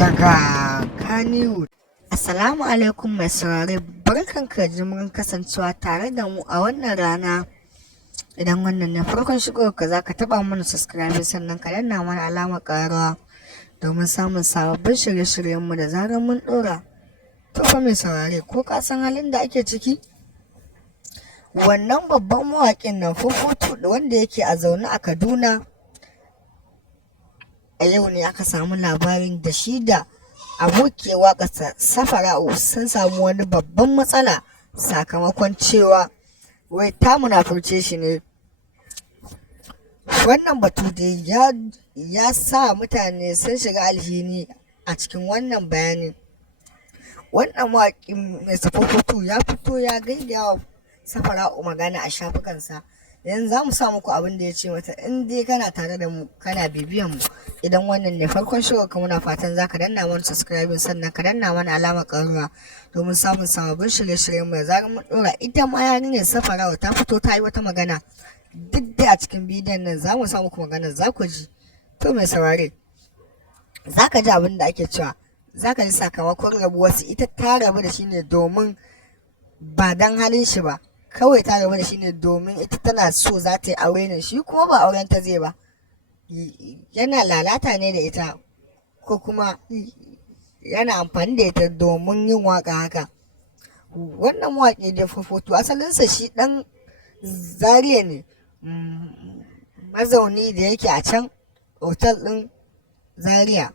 daga Kannywood. Assalamu alaikum mai saurare, barkanka da jimurin kasancewa tare da mu a wannan rana. Idan wannan ne farkon shigowar ka za ka taba mana subscribe sannan ka danna mana alamar ƙarawa domin samun sababbin shirye-shiryenmu da zarar mun ɗora. To fa mai saurare, ko ka san halin da ake ciki? Wannan babban mawaƙin nan Fufutu wanda yake a zaune a Kaduna, a yau ne aka samu labarin da shi da abokiyar waƙarsa Safarau sun samu wani babban matsala sakamakon cewa wai ta munafurce shi ne. Wannan batu dai ya sa mutane sun shiga alhini a cikin wannan bayani. Wannan mawaƙin mai Fufutu ya fito ya gaida wa Safarau magana a shafukansa. Yanzu za mu sa muku abin da ya ce mata. In dai kana tare da mu kana bibiyan mu, idan wannan ne farkon shirin ka, muna fatan za ka danna mana subscribe sannan ka danna mana alamar ƙaruwa domin samun sababbin shirye-shiryen mu da zarar mun ɗora. Ita ma yarinyar Safarau ta fito ta yi wata magana, duk da a cikin bidiyon nan za mu sa muku magana za ku ji. To mai saurare, za ka ji abin da ake cewa, za ka ji sakamakon rabuwarsu. Ita ta rabu da shi ne domin ba dan halin shi ba, kawai ta rabu da shi ne domin ita tana so za ta yi aure ne, shi kuma ba auren ta zai ba, yana lalata ne da ita ko kuma yana amfani da ita domin yin waka haka. Wannan mawaƙi da Fufutu asalinsa shi ɗan Zaria ne, mazauni da yake a can otal ɗin Zaria.